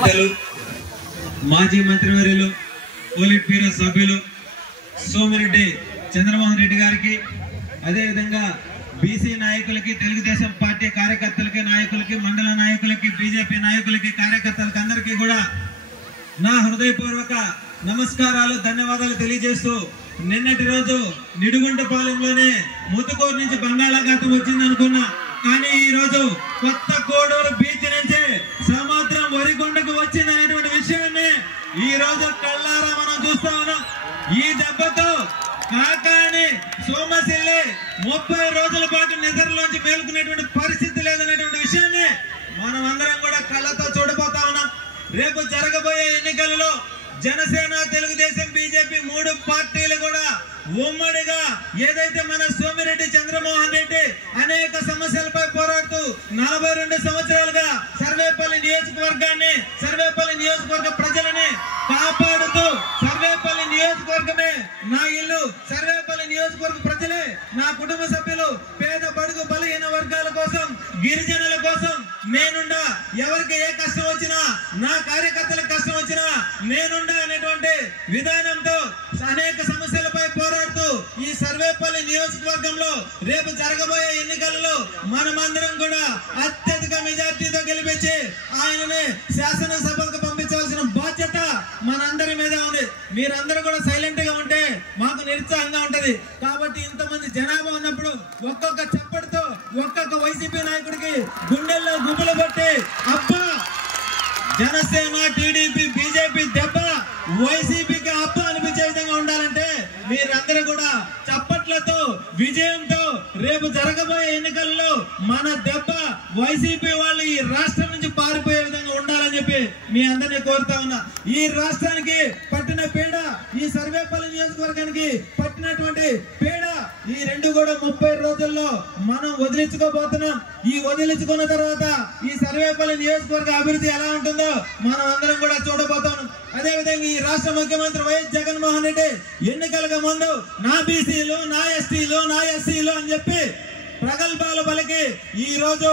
పెద్దలు మాజీ మంత్రివర్యులు పోలిట్ బ్యూరో సభ్యులు సోమిరెడ్డి చంద్రమోహన్ రెడ్డి గారికి, అదేవిధంగా బీసీ నాయకులకి, తెలుగుదేశం పార్టీ కార్యకర్తలకి, నాయకులకి, మండల నాయకులకి, బీజేపీ నాయకులకి, కార్యకర్తలకి అందరికీ కూడా నా హృదయపూర్వక నమస్కారాలు, ధన్యవాదాలు తెలియజేస్తూ, నిన్నటి రోజు నిడుగుంటపాలెంలోనే ముతుకూరు నుంచి బంగాళాఖాతం వచ్చింది అనుకున్నా, కానీ ఈ రోజు కొత్త కోడూరు బీచ్ నుంచి సముద్రం వరికొండకు వచ్చింది అనేటువంటి విషయాన్ని ఈ రోజు కళ్ళారా మనం చూస్తా ఉన్నాం. ఈ దెబ్బతో కాకాని సోమశిల్లి 30 రోజుల పాటు నిద్రలోంచి మేలుకునేటువంటి పరిస్థితి లేదనేటువంటి విషయాన్ని మనం అందరం కూడా కళ్ళతో చూడబోతా ఉన్నాం. రేపు జరగబోయే ఎన్నికలలో జనసేన, తెలుగుదేశం, బీజేపీ 3 పార్టీలు కూడా ఉమ్మడిగా ఏదైతే మన సోమిరెడ్డి చంద్రమోహన్ రెడ్డి అనేక సమస్యలపై పోరాడుతూ 42 సంవత్సరాలుగా సర్వేపల్లి నియోజకవర్గాన్ని, సర్వేపల్లి నియోజకవర్గ ప్రజలని కాపాడుతూ, సర్వేపల్లి నియోజకవర్గమే నా ఇల్లు, సర్వేపల్లి నియోజకవర్గ ప్రజలే నా కుటుంబ సభ్యులు, పేద బడుగు బలహీన వర్గాల కోసం, గిరిజనుల కోసం నేనుండా, ఎవరికి ఏ కష్టం వచ్చినా, నా కార్యకర్తలకు కష్టం వచ్చినా నేనుండా అనేటువంటి విధానంతో అనేక సమస్యలపై పోరాడుతూ ఈ సర్వేపల్లి నియోజకవర్గంలో రేపు జరగబోయే ఎన్నికలలో మనమందరం కూడా అత్యధిక మెజార్టీతో గెలిపించి ఆయనని శాసనసభకు పంపించాల్సిన బాధ్యత మనందరి మీద ఉంది. మీరందరూ కూడా సైలెంట్ గా ఉంటే మాకు నిరుత్సాహంగా ఉంటది. కాబట్టి ఇంతమంది జనాభా ఉన్నప్పుడు ఒక్కొక్క చప్పటితో ఒక్కొక్క వైసీపీ నాయకుడికి గుండెల్లో గుబులు పట్టి అబ్బా జనసేన, టీడీపీ, బీజేపీ దెబ్బ వైసీపీకి అబ్బ అనిపించే విధంగా ఉండాలంటే మీరందరూ కూడా చప్పట్లతో, విజయంతో రేపు జరగబోయే ఎన్నికల్లో మన దెబ్బ వైసీపీ వాళ్ళు ఈ రాష్ట్రం నుంచి పారిపోయే విధంగా ఉండాలని చెప్పి మీ అందరినీ కోరుతా ఉన్నా. ఈ రాష్ట్రానికి పట్టిన పీడ, ఈ సర్వేపల్లి నియోజకవర్గానికి పట్టినటువంటి పీడ, ఈ రెండు కూడా 30 రోజుల్లో మనం వదిలించుకోబోతున్నాం. ఈ వదిలించుకున్న తర్వాత ఈ సర్వేపల్లి నియోజకవర్గ అభివృద్ధి ఎలా ఉంటుందో మనం అందరం కూడా చూడబోతున్నాం. అదే విధంగా ఈ రాష్ట్ర ముఖ్యమంత్రి వైఎస్ జగన్మోహన్ రెడ్డి ఎన్నికలకు ముందు నా బీసీలు, నా ఎస్టీలు, నా ఎస్సీలు అని చెప్పి ప్రగల్భాలు పలికి ఈ రోజు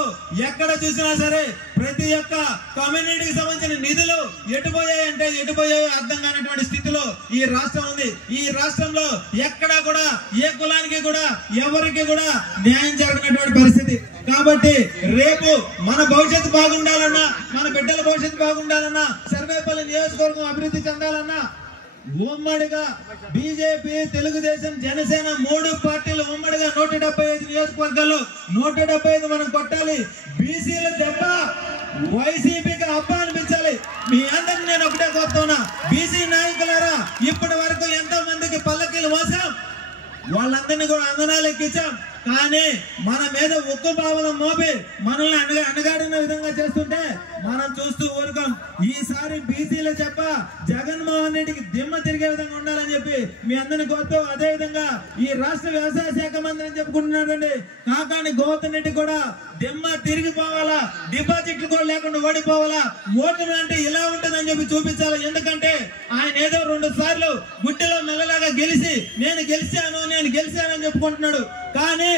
ఎక్కడ చూసినా సరే ప్రతి ఒక్క కమ్యూనిటీకి సంబంధించిన నిధులు ఎటుపోయాయంటే ఎటుపోయాయో అర్థం కానటువంటి స్థితిలో ఈ రాష్ట్రం ఉంది. ఈ రాష్ట్రంలో ఎక్కడా కూడా ఏ కులానికి కూడా ఎవరికి కూడా న్యాయం జరగనటువంటి పరిస్థితి. కాబట్టి రేపు మన భవిష్యత్తు బాగుండాలన్నా, మన బిడ్డల భవిష్యత్తు బాగుండాలన్నా, సర్వేపల్లి నియోజకవర్గం అభివృద్ధి చెందాలన్నా ఉమ్మడిగా బీజేపీ, తెలుగుదేశం, జనసేన 3 పార్టీలు ఉమ్మడిగా 175 నియోజకవర్గాల్లో 175 మనం కొట్టాలి. బీసీల దెబ్బ వైసీపీకి అబ్బ అనిపించాలి. మీ అందరినీ నేను ఒకటే కోరుతున్నా, బీసీ నాయకులారా, ఇప్పటి వరకు ఎంతో మందికి పల్లకీలు మోసాం, వాళ్ళందరినీ కూడా అందనాలు ఎక్కించాం. కానీ మన మీద ఉక్కు భావన మోపి మనల్ని అణగాడిన విధంగా చేస్తుంటే మనం చూస్తూ ఊరుకోం. ఈసారి బీసీలు చెప్ప జగన్మోహన్ రెడ్డికి దిమ్మ తిరిగే విధంగా ఉండాలని చెప్పి మీ అందరిని కోరుతూ, అదే విధంగా ఈ రాష్ట్ర వ్యవసాయ శాఖ మంత్రి అని చెప్పుకుంటున్నాడండి కాకాని గోవర్ధన్ రెడ్డి కూడా దిమ్మ తిరిగిపోవాలా, డిపాజిట్లు కూడా లేకుండా ఓడిపోవాలా, ఓటమి అంటే ఇలా ఉంటుందని చెప్పి చూపించాలి. ఎందుకంటే ఆయన ఏదో 2 సార్లు గుడ్డలో మెల్లలాగా గెలిచి నేను గెలిచానని చెప్పుకుంటున్నాడు. కానీ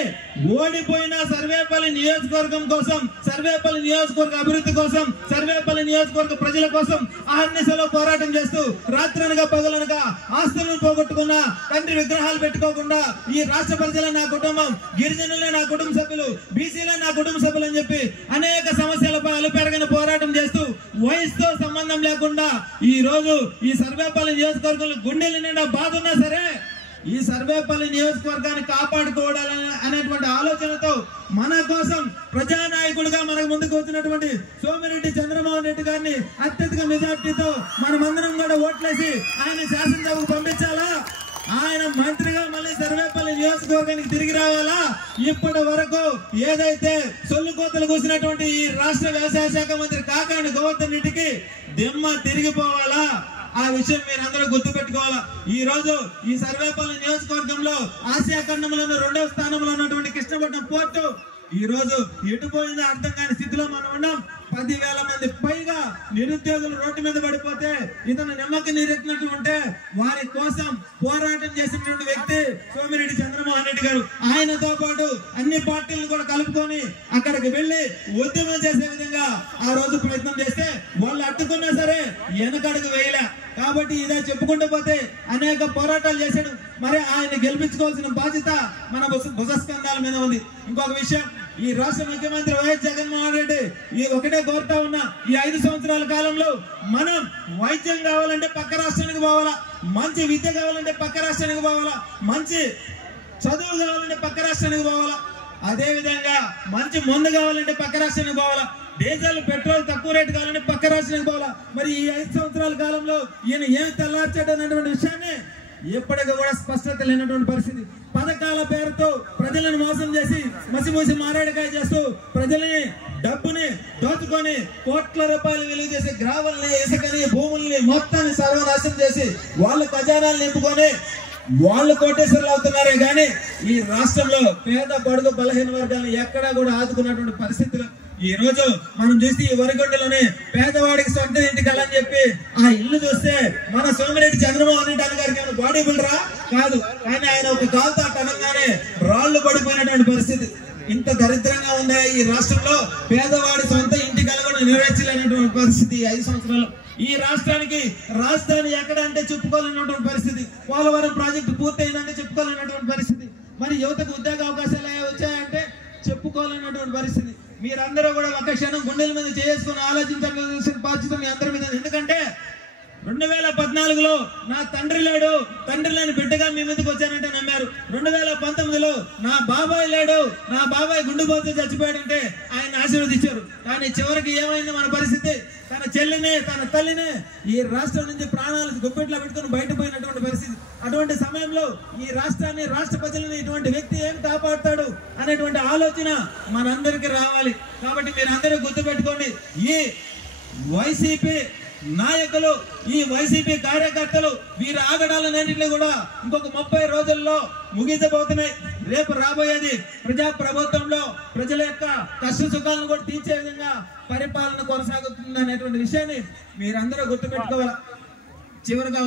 ఓడిపోయిన సర్వేపల్లి నియోజకవర్గం కోసం, సర్వేపల్లి నియోజకవర్గ అభివృద్ధి కోసం, సర్వేపల్లి నియోజకవర్గ ప్రజల కోసం అహర్నిశలో పోరాటం చేస్తూ రాత్రనగా పగలనగా ఆస్తులను పోగొట్టుకున్న, తండ్రి విగ్రహాలు పెట్టుకోకుండా ఈ రాష్ట్ర ప్రజలే నా కుటుంబం, గిరిజనులే నా కుటుంబ సభ్యులు, బీసీలే నా కుటుంబ సభ్యులు అని చెప్పి అనేక సమస్యలపై అలుపెరగని పోరాటం చేస్తూ వయసుతో సంబంధం లేకుండా ఈ రోజు ఈ సర్వేపల్లి నియోజకవర్గంలో గుండెల నిండా బాధ ఉన్నా సరే ఈ సర్వేపల్లి నియోజకవర్గాన్ని కాపాడుకోవాలని అనేటువంటి ఆలోచనతో మన కోసం ప్రజానాయకుడిగా మనకు ముందుకు వచ్చినటువంటి సోమిరెడ్డి చంద్రమోహన్ రెడ్డి గారిని అత్యధిక మెజార్టీతో మనమందరం కూడా ఓట్లేసి ఆయన శాసనసభకు పంపించాలా, ఆయన మంత్రిగా మళ్ళీ సర్వేపల్లి నియోజకవర్గానికి తిరిగి రావాలా, ఇప్పటి వరకు ఏదైతే సొల్లు కోతలు కూసినటువంటి ఈ రాష్ట్ర వ్యవసాయ శాఖ మంత్రి కాకాని గోవర్ధన్ రెడ్డికి దిమ్మ తిరిగిపోవాలా, ఆ విషయం మీరు అందరూ గుర్తు పెట్టుకోవాలా. ఈ రోజు ఈ సర్వేపల్లి నియోజకవర్గంలో ఆసియా ఖండంలోని 2వ స్థానంలో ఉన్నటువంటి కృష్ణపట్నం పోర్టు ఈ రోజు ఎటుపోయిందో అర్థం కాని స్థితిలో మనం ఉన్నాం. 10,000 మంది పైగా నిరుద్యోగులు రోడ్డు మీద పడిపోతే ఇతను నిమ్మకి నీరెత్తినట్టు ఉంటే వారి కోసం పోరాటం చేసినటువంటి వ్యక్తి సోమిరెడ్డి చంద్రమోహన్ రెడ్డి గారు. ఆయనతో పాటు అన్ని పార్టీలను కూడా కలుపుకొని అక్కడికి వెళ్లి ఉద్యమం చేసే విధంగా ఆ రోజు ప్రయత్నం చేస్తే వాళ్ళు అడ్డుకున్నా సరే వెనకడుగు వేయలే. కాబట్టి ఇదే చెప్పుకుంటూ పోతే అనేక పోరాటాలు చేశాడు. మరి ఆయన గెలిపించుకోవాల్సిన బాధ్యత మన భుజస్కంధాల మీద ఉంది. ఇంకొక విషయం, ఈ రాష్ట్ర ముఖ్యమంత్రి వైఎస్ జగన్మోహన్ రెడ్డి ఈ ఒకటే కోరుతా ఉన్నా, ఈ 5 సంవత్సరాల కాలంలో మనం వైద్యం కావాలంటే పక్క రాష్ట్రానికి పోవాలా, మంచి విద్య కావాలంటే పక్క రాష్ట్రానికి పోవాలా, మంచి చదువు కావాలంటే పక్క రాష్ట్రానికి పోవాలా, అదే విధంగా మంచి మందు కావాలంటే పక్క రాష్ట్రానికి పోవాలా, డీజిల్ పెట్రోల్ తక్కువ రేటు కావాలంటే పక్క రాష్ట్రానికి పోవాలా. మరి ఈ 5 సంవత్సరాల కాలంలో ఈయన ఏం తెల్లార్చాడు అనేటువంటి విషయాన్ని ఎప్పటికీ కూడా స్పష్టత లేనటువంటి పరిస్థితి. పథకాల పేరుతో ప్రజలను మోసం చేసి మసిమూసి మారేడుకాయ చేస్తూ ప్రజలని డబ్బుని దోచుకొని కోట్ల రూపాయలు విలువ చేసి గ్రామాలని ఇసుకని భూముల్ని మొత్తాన్ని సర్వనాశనం చేసి వాళ్ళ ఖజానాలు నింపుకొని వాళ్ళు కోటేశ్వరులు అవుతున్నారే గాని ఈ రాష్ట్రంలో పేద బడుగు బలహీన వర్గాలను ఎక్కడా కూడా ఆదుకున్నటువంటి పరిస్థితులు ఈ రోజు మనం చూస్తే ఈ వరిగొండలోనే పేదవాడికి సొంత ఇంటి కలని చెప్పి ఆ ఇల్లు చూస్తే మన సోమిరెడ్డి చంద్రమోహన్ రెడ్డి గారికి ఏమైనా బాడీ బిల్డరా కాదు, కానీ ఆయన ఒక కాలుతో అనగానే రాళ్లు పడిపోయినటువంటి పరిస్థితి. ఇంత దరిద్రంగా ఉందా ఈ రాష్ట్రంలో? పేదవాడి సొంత ఇంటి కల కూడా నెరవేర్చలేనటువంటి పరిస్థితి 5 సంవత్సరాలు. ఈ రాష్ట్రానికి రాజధాని ఎక్కడ అంటే చెప్పుకోలేనటువంటి పరిస్థితి. పోలవరం ప్రాజెక్టు పూర్తయిందంటే చెప్పుకోలేనటువంటి పరిస్థితి. మరి యువతకు ఉద్యోగ అవకాశాలు వచ్చాయంటే చెప్పుకోలేనటువంటి పరిస్థితి. మీరందరూ కూడా ఒక క్షణం గుండెల మీద చేసుకుని ఆలోచించాల్సిన బాధ్యత మీ అందరి మీద. ఎందుకంటే 2014లో నా తండ్రి లేడు, తండ్రి లేని బిడ్డగా మీ మీదకి వచ్చానంటే నమ్మారు. 2019లో నా బాబాయ్ లేడు, నా బాబాయ్ గుండెపోతే చచ్చిపోయాడంటే ఆయన ఆశీర్వదించారు. కానీ చివరికి ఏమైంది మన పరిస్థితి? తన చెల్లిని తన తల్లిని ఈ రాష్ట్రం నుంచి ప్రాణాలు గుప్పెట్లో పెట్టుకుని బయటపోయినటువంటి పరిస్థితి. అటువంటి సమయంలో ఈ రాష్ట్రాన్ని రాష్ట్ర ప్రజలను ఇటువంటి వ్యక్తి ఏం కాపాడుతాడు అనేటువంటి ఆలోచన మనందరికీ రావాలి. కాబట్టి మీరందరూ గుర్తుపెట్టుకోండి, ఈ వైసీపీ నాయకులు ఈ వైసీపీ కార్యకర్తలు వీరి ఆగడాలన్నింటినీ కూడా ఇంకొక 30 రోజుల్లో ముగించబోతున్నాయి. రేపు రాబోయేది ప్రజా ప్రభుత్వంలో ప్రజల యొక్క కష్ట సుఖాలను కూడా తీర్చే విధంగా పరిపాలన కొనసాగుతుంది అనేటువంటి విషయాన్ని మీరందరూ గుర్తుపెట్టుకోవాలి. చివరిగా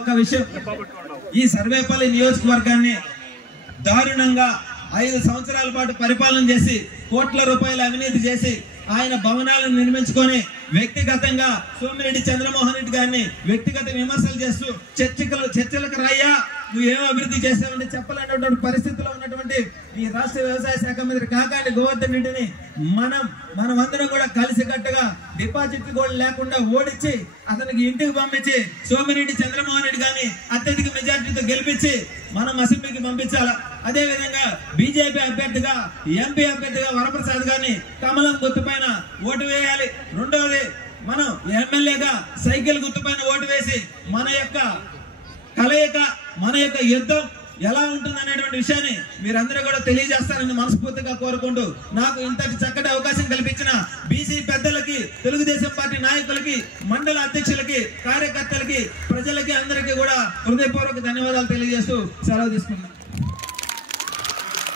ఒక్క విషయం, ఈ సర్వేపల్లి నియోజకవర్గాన్ని దారుణంగా 5 సంవత్సరాల పాటు పరిపాలన చేసి కోట్ల రూపాయల అవినీతి చేసి ఆయన భవనాలను నిర్మించుకొని వ్యక్తిగతంగా సోమిరెడ్డి చంద్రమోహన్ రెడ్డి గారిని వ్యక్తిగత విమర్శలు చేస్తూ చర్చలకు రాయ్యా నువ్వు ఏం అభివృద్ధి చేస్తావంటే చెప్పలేనటువంటి పరిస్థితిలో ఉన్నటువంటి ఈ రాష్ట్ర వ్యవసాయ శాఖ మంత్రి కాకాని గోవర్ధన్ రెడ్డిని మనమందరం కూడా కలిసికట్టుగా డిపాజిట్లు కూడా లేకుండా ఓడించి అతనికి ఇంటికి పంపించి సోమిరెడ్డి చంద్రమోహన్ రెడ్డి గారిని అత్యధిక మెజార్టీతో గెలిపించి మనం అసెంబ్లీకి పంపించాలా. అదే విధంగా బీజేపీ అభ్యర్థిగా ఎంపీ అభ్యర్థిగా వరప్రసాద్ గారిని కమలం గుర్తుపైన ఓటు వేయాలి. రెండవది మనం ఎమ్మెల్యేగా సైకిల్ గుర్తుపైన ఓటు వేసి మన యొక్క కలయిక మన యొక్క యుద్ధం ఎలా ఉంటుంది అనేటువంటి విషయాన్ని మీరందరూ కూడా తెలియజేస్తారని మనస్ఫూర్తిగా కోరుకుంటూ నాకు ఇంతటి చక్కటి అవకాశం కల్పించిన బీసీ పెద్దలకి, తెలుగుదేశం పార్టీ నాయకులకి, మండల అధ్యక్షులకి, కార్యకర్తలకి, ప్రజలకి అందరికీ కూడా హృదయపూర్వక ధన్యవాదాలు తెలియజేస్తూ సెలవు తీసుకుంటున్నాను.